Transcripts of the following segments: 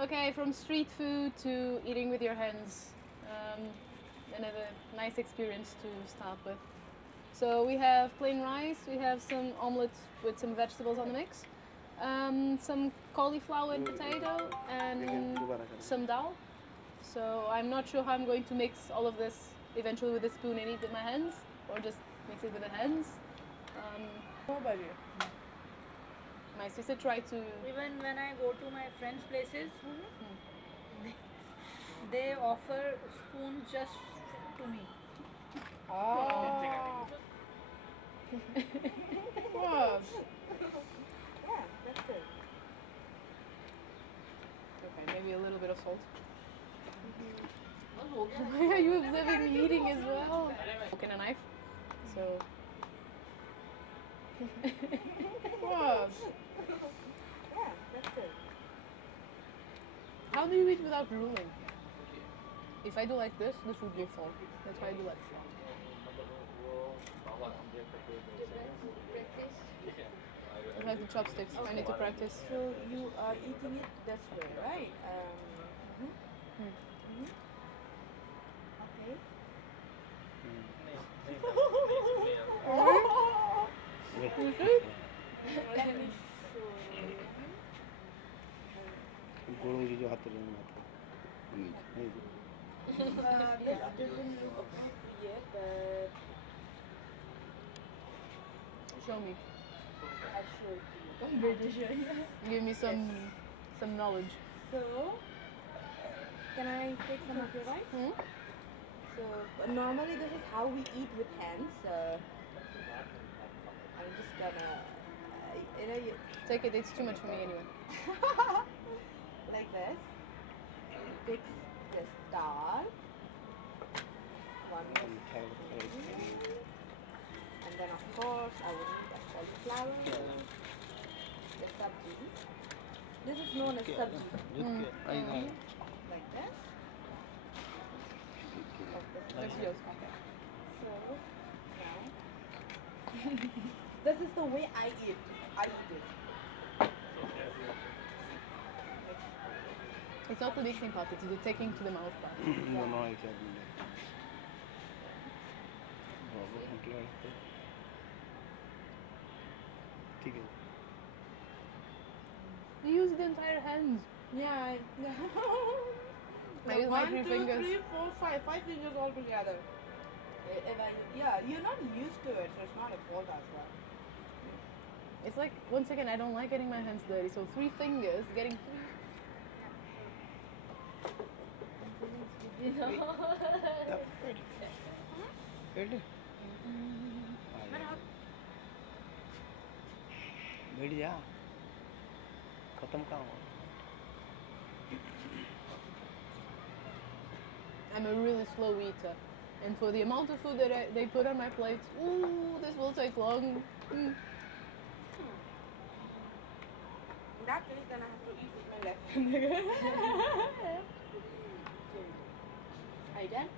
Okay, from street food to eating with your hands. Another nice experience to start with. So we have plain rice, we have some omelette with some vegetables on the mix, some cauliflower and potato, and some dal. So I'm not sure how I'm going to mix all of this eventually with a spoon and eat with my hands, or just mix it with the hands. What about you? My sister tried to... Even when I go to my friends' places, they offer spoon just to me. Oh. Wow. Yeah, that's good. Okay, maybe a little bit of salt. Why are you observing me eating as well? Fork and a knife. So... Wow. Yeah, that's good. How do you eat without drooling? If I do like this would be a fork. That's why I do like this. I like the chopsticks. I need to practice. So you are eating it this way, right? Okay. Let me show you. This doesn't look appropriate, but Show me. I'll show it to you. I'm British. Give me some knowledge. So, can I take some of your rice? So, normally this is how we eat with hands. I'm just gonna, Take it, it's too much for me anyway. like this. Take this dal. One and then of course I would need a cauliflower. The sabji. This is known as sabji. Like this. That's yours. Okay. So now this is the way I eat. I eat it. It's not the mixing part, it's the taking to the mouth part. You use the entire hands. Yeah. I use my 3 fingers. 1, 2, 3, 4, 5. 5 fingers all together. You're not used to it, so it's not a fault as well. It's like, once again, I don't like getting my hands dirty, so 3 fingers, getting 3. You know? बैठ जा खत्म कहाँ हुआ I'm a really slow eater, and for the amount of food that they put on my plate, ooh, this will take long. In that case, then I have to eat with my left hand. Are you done?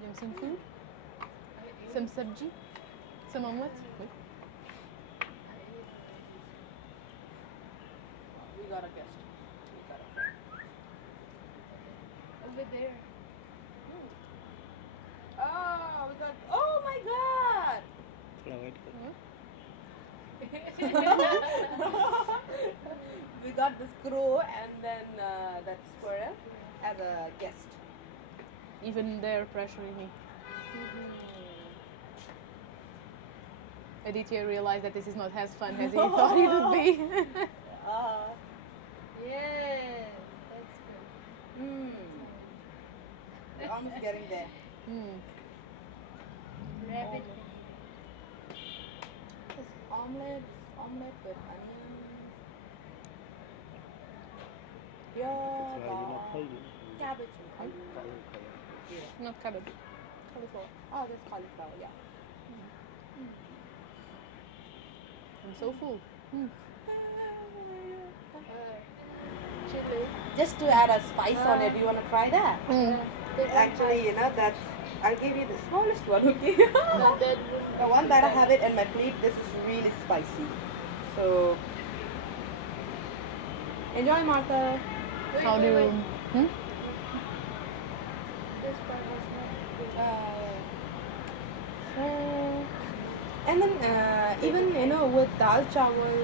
You have some food? Some sabji? Some omelette? We got a guest. We got a friend. Over there. Oh, we got. Oh my God! थोड़ा wait करो We got this crow and then that squirrel as a guest. Even they're pressuring me. Aditya realized that this is not as fun as he thought it would be. Yeah, that's good. We're almost getting there. Rabbit. This omelette with onion. Yeah, cabbage and cauliflower. Yeah. Not cabbage. Cauliflower. Oh, there's cauliflower, yeah. I'm so full. Chili. Just to add a spice on it, you want to try that? Actually, that's I gave you the smallest one, okay? But that The one that I have it in my plate, this is really spicy. So, enjoy, Martha. How do you? Hmm? this part was not So, and then even with dal chawal,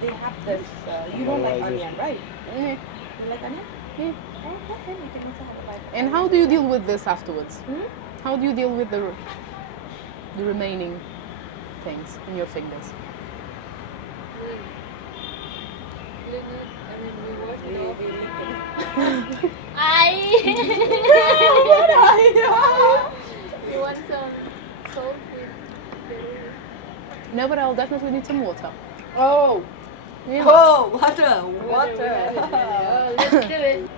they have this. You don't like onion, right? Yeah. You like onion? Yeah. Oh, then you can also have a bite. And how do you deal with this afterwards? Hmm? How do you deal with the remaining things in your fingers? we wash it off. You want some salt with No, but I'll definitely need some water. Oh. Yeah. Oh, water. water? Oh, let's do it.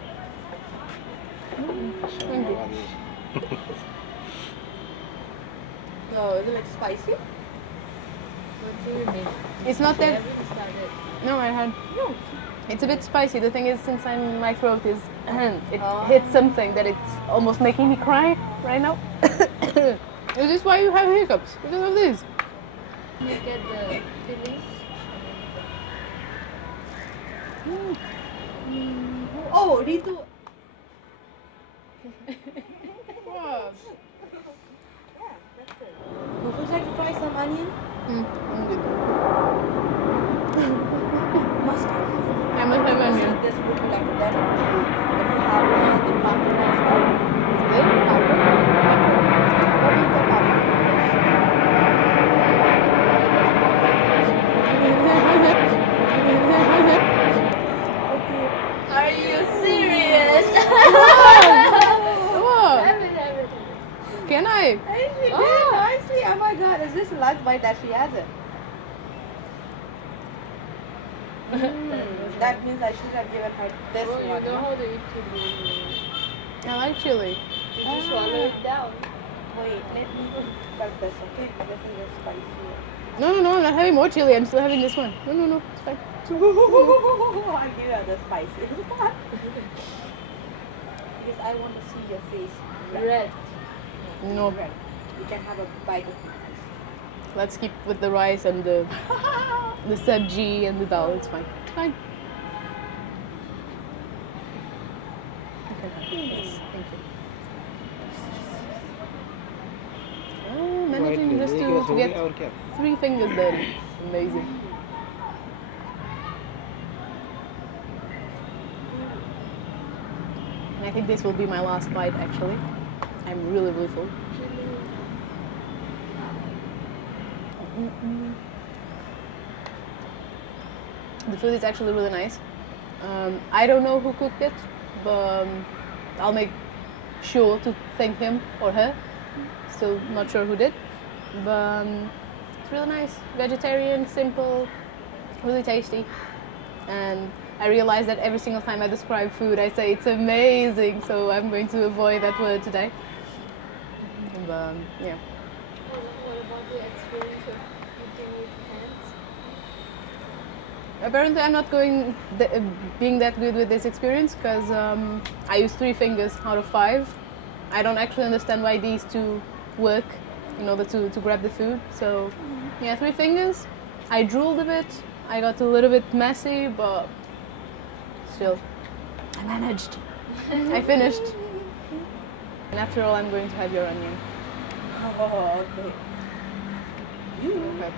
No, is it like spicy? What do you mean? It's not We that. haven't started. No, I had. No. It's a bit spicy. The thing is, since my throat is, it Oh. hits something that it's almost making me cry right now. Is this why you have hiccups? Because of this? You get the fillings. Oh, Ritu. Wow. Yeah, that's good. Would you like to try some onion? I'm good. Must have. I must have onion. This would be like that. If you have the pepper as well. Is it? Pepper? What is the pepper in Okay. Are you serious? Oh, Have it. can I? Hey, she did nicely. Oh my god, is this the last bite that she has it? That means I should have given her this Oh, you one. know no? how to eat chili. I like chili. You just swallow it down. Wait, let me cut this, okay? This is the spicy one. No, I'm not having more chili. I'm still having this one. No, it's fine. I'll give you the spicy one. Because I want to see your face Red. No, red. You can have a bite of it. let's keep with the rice and the sabji and the dal. It's fine. It's fine. You can have this. Thank you. Oh, managing just to get और क्या 3 fingers there. Amazing. And I think this will be my last bite actually. I'm really full. The food is actually really nice. I don't know who cooked it, but I'll make sure to thank him or her. Still not sure who did, but it's really nice. Vegetarian, simple, really tasty. And I realize that every single time I describe food, I say it's amazing. So I'm going to avoid that word today. But yeah. What about the experience of eating with hands? Apparently, I'm not being that good with this experience because I use 3 fingers out of 5. I don't actually understand why these 2 work in order to grab the food. So, yeah, 3 fingers. I drooled a bit. I got a little bit messy, but still, I managed. I finished. And after all, I'm going to have your onion. Oh, okay. Okay.